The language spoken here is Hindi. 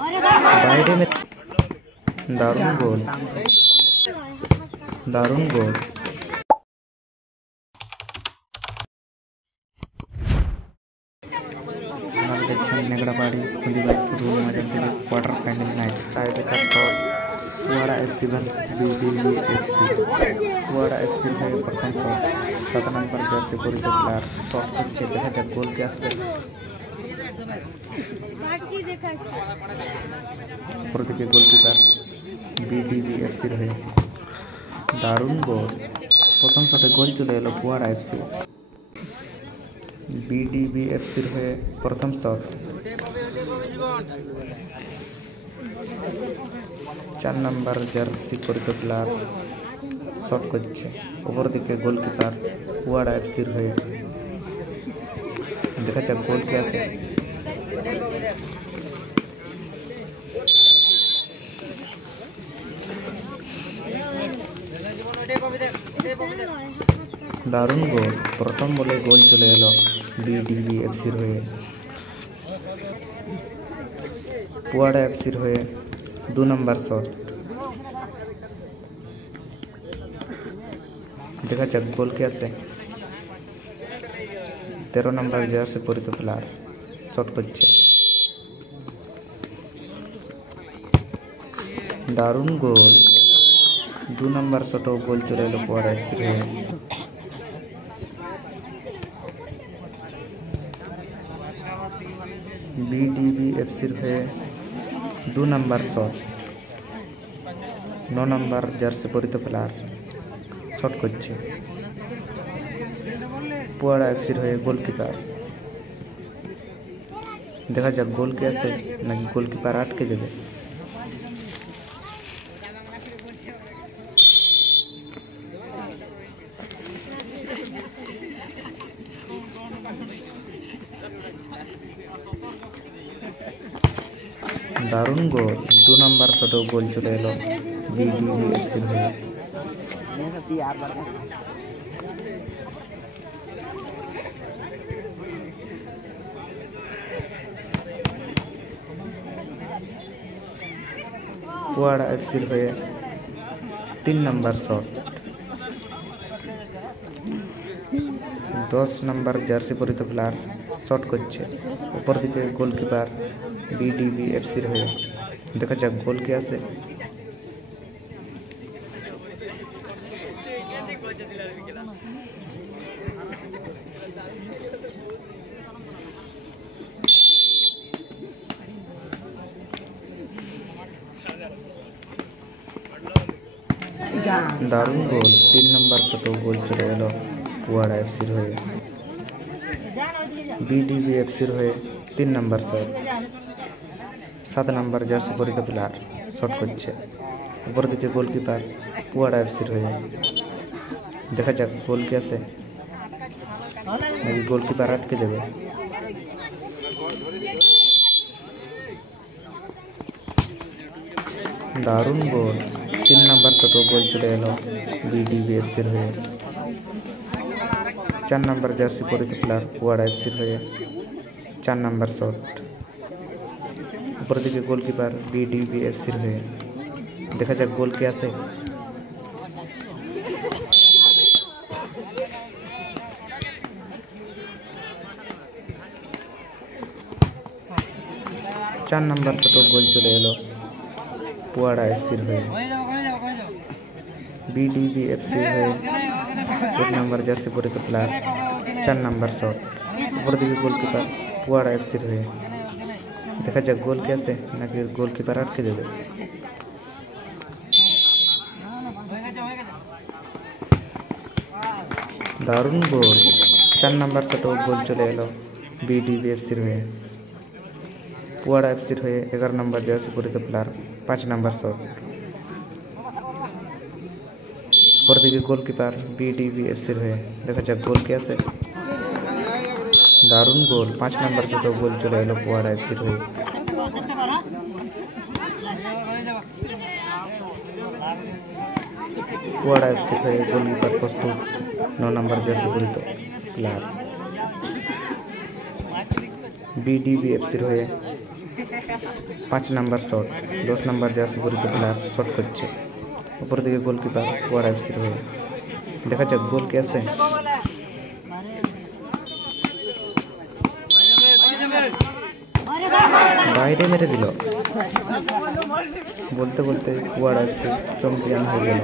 বাইরে में दारुण गोल दारुण goal Negrabari quarter final night tiebreaker shot Kuara FC versus BDB FC Kuara FC प्रथम शॉट 7 नंबर जर्सी परिचित प्लेयर शॉट হচ্ছে দেখা যাক গোল কে আসবে প্রতিকে গোলকিপার बीडीबी एफसी হয়ে দারুণ গোল প্রথম শটে গোল চলে এলো কুয়াড়া এফসি बीडीबी एफसी হয়ে প্রথম শট 4 नंबर জার্সি পরিচিত প্লেয়ার শট করছে উপর দিকে গোলকিপার কুয়াড়া এফসি হয়ে দেখা যাক গোল কে আসে दारुण गोल प्रथम बले गोल चले एलो बीडीबी एफसी হয়ে কুয়াড়া এফসি হয়ে 2 नंबर शॉट देखा যাক গোল কে আছে 13 नंबर জার্সি পরিচিত প্লেয়ার শট করছে दारुण गोल 2 नंबर शॉटও গোল চলে এলো কুয়াড়া এফসি হয়ে बीडीबी एफसी হয়ে 2 नंबर शॉट 9 नंबर জার্সি পরিচিত প্লেয়ার শট করছে কুয়াড়া এফসি হয়ে গোলকিপার দেখা যাক গোল কে আছে নাকি গোলকিপার আটকে দেবে दारुण गोल 2 नंबर शॉटও गोल चले एलो बीडीबी एफसी হয়ে কুয়াড়া এফসি হয়ে 3 नंबर शॉट 10 नंबर জার্সি পরিচিত প্লেয়ার শট করছে উপর দিকে গোলকিপার बीडीबी एफसी হয়ে দেখা যাক গোল কে আছে दारुण गोल 3 नंबर शॉटও গোল চলে এলো কুয়াড়া এফসি হয়ে बीडीबी एफसी হয়ে 3 नंबर शॉट 7 नंबर জার্সি পরিচিত প্লেয়ার শট করছে উপর দিকে গোলকিপার কুয়াড়া এফসি হয়ে দেখা যাক গোল কে আছে নাকি গোলকিপার আটকে দেবে दारुण गोल 3 नंबर शॉटও গোল চলে এলো बीडीबी एफसी হয়ে 4 नंबर জার্সি পরিচিত প্লেয়ার কুয়াড়া এফসি হয়ে 4 नंबर शॉट ऊपर दिखे गोलकीपार बीडीबी एफसी হয়ে দেখা যাক গোল কে আছে चार नंबर शॉटও গোল চলে এলো কুয়াড়া এফসি হয়ে बीडीबी एफसी হয়ে 1 नंबर জার্সি পরিচিত প্লেয়ার 4 नंबर शॉट ऊपर दिखे गोलकीपार কুয়াড়া এফসি হয়ে দেখা যাক গোল কে আছে নাকি গোলকিপার আটকে দেবে दारुण गोल 4 नंबर शॉटও গোল চলে এলো बीडीबी एफसी হয়ে কুয়াড়া এফসি হয়ে 11 नंबर জার্সি পরিচিত প্লেয়ার 5 नंबर शॉट ऊपर दिखे गोलकीपार बीडीबी एफसी হয়ে দেখা যাক গোল কে আছে दारुण गोल 5 नंबर शॉटও গোল চলে এলো কুয়াড়া এফসি হয়ে কুয়াড়া এফসি হয়ে গোলকিপার প্রস্তুত 9 नंबर জার্সি পরিচিত প্লেয়ার बीडीबी एफसी হয়ে 5 নাম্বার শট, 10 নাম্বার জার্সি পরিহিত প্লেয়ার শট করছে। উপর দিকে গোলকিপার পুয়াড়া এফসির হয়ে। দেখা যাক গোল কে আসে। বাইরে মেরে দিল। বলতে বলতে পুয়াড়া এফসি চ্যাম্পিয়ন হয়ে গেল।